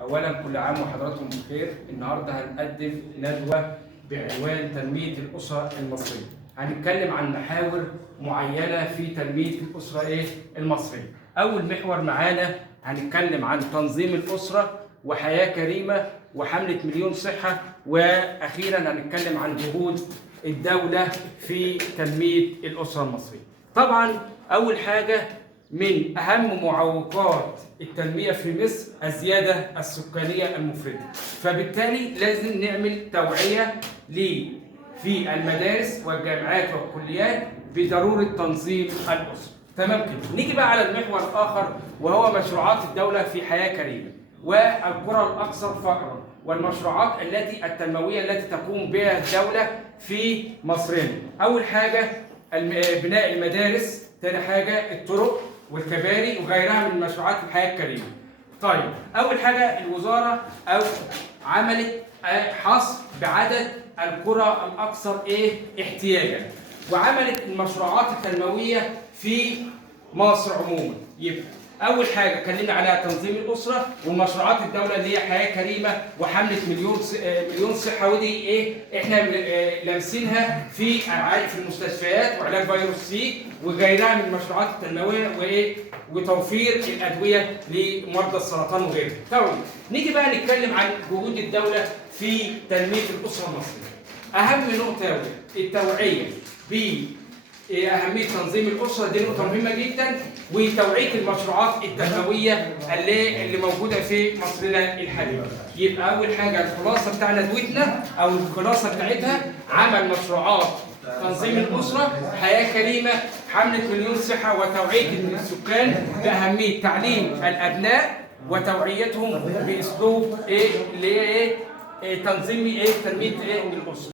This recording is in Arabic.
أولا كل عام وحضراتكم بخير. النهارده هنقدم ندوة بعنوان تنمية الأسرة المصرية. هنتكلم عن محاور معينة في تنمية الأسرة المصرية. أول محور معانا هنتكلم عن تنظيم الأسرة وحياة كريمة وحملة مليون صحة، وأخيرا هنتكلم عن جهود الدولة في تنمية الأسرة المصرية. طبعا أول حاجة من أهم معوقات التنمية في مصر الزيادة السكانية المفرطة، فبالتالي لازم نعمل توعية في المدارس والجامعات والكليات بضرورة تنظيم الأسرة. تمام كده. نيجي بقى على المحور الآخر وهو مشروعات الدولة في حياة كريمة والقرى الأكثر فقرا والمشروعات التنموية التي تقوم بها الدولة في مصرنا. أول حاجة بناء المدارس، ثاني حاجة الطرق والكباري وغيرها من مشروعات الحياة الكريمة. طيب، أول حاجة الوزارة عملت حصر بعدد القرى الأكثر احتياجا، وعملت المشروعات التنموية في مصر عموما. يبقى أول حاجة اتكلمنا عليها تنظيم الأسرة ومشروعات الدولة اللي هي حياة كريمة وحملة مليون صحة، ودي احنا لامسينها في المستشفيات وعلاج فيروس سي وغيرها من المشروعات التنموية وتوفير الأدوية لمرضى السرطان وغيرها. طيب، نيجي بقى نتكلم عن جهود الدولة في تنمية الأسرة المصرية. أهم نقطة التوعية بأهمية تنظيم الأسرة، دي نقطة مهمة جدا، وتوعية المشروعات التنموية اللي موجودة في مصرنا الحالي. يبقى أول حاجة الخلاصة بتاع ندوتنا أو الخلاصة بتاعتها عمل مشروعات تنظيم الأسرة، حياة كريمة، حملة مليون صحة، وتوعية السكان بأهمية تعليم الأبناء وتوعيتهم بأسلوب اللي هي تنظيم تنمية الأسرة.